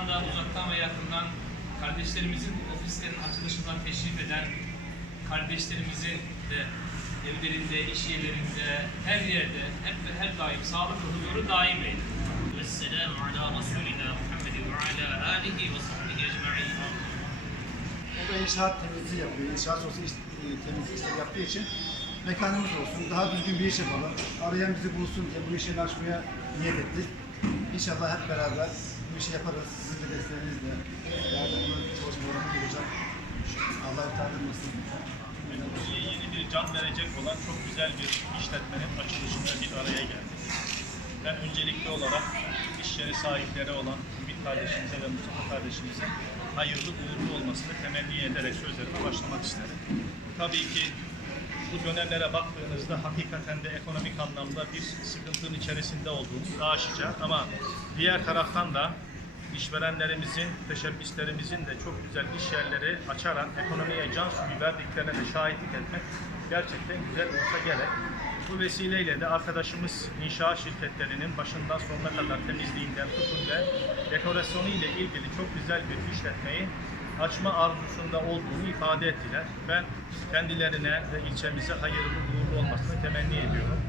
Adana'da uzaktan ve yakından kardeşlerimizin ofislerinin açılışından teşrif eden kardeşlerimizi de evlerinde, iş yerlerinde, her yerde hep ve her daim sağlıklı huzuru daim eyle. Vesselamu ala Resulina Muhammedin ve ala alihi ve sahbihi ecma'in. O da inşaat temizliği yapıyor. İnşaat sosyal iş, e, temizlik yaptığı için mekanımız olsun, daha düzgün bir iş yapalım. Arayan bizi bulsun diye bu işi açmaya niyet ettik. İnşallah hep beraber bu işi yaparız. Sizin de desteğinizle. Yardımcı çalışmalarımız olacak. Allah utandırmasın. Teknolojiye yeni bir can verecek olan çok güzel bir işletmenin açılışında bir araya geldik. Ben öncelikli olarak iş yeri sahipleri olan Ümit kardeşimize ve Mustafa kardeşimize hayırlı uğurlu olmasını temenni ederek sözlerime başlamak isterim. Tabii ki bu dönemlere baktığınızda hakikaten de ekonomik anlamda bir sıkıntının içerisinde olduğumuz aşikar ama diğer taraftan da işverenlerimizin, teşebbüslerimizin de çok güzel iş yerleri açarak ekonomiye can suyu verdiklerine de şahitlik etmek gerçekten güzel olsa gerek. Bu vesileyle de arkadaşımız inşaat şirketlerinin başından sonuna kadar temizliğinden tutun ve dekorasyonu ile ilgili çok güzel bir işletmeyi açma arzusunda olduğunu ifade ettiler. Ben kendilerine ve ilçemize hayırlı uğurlu olmasını temenni ediyorum.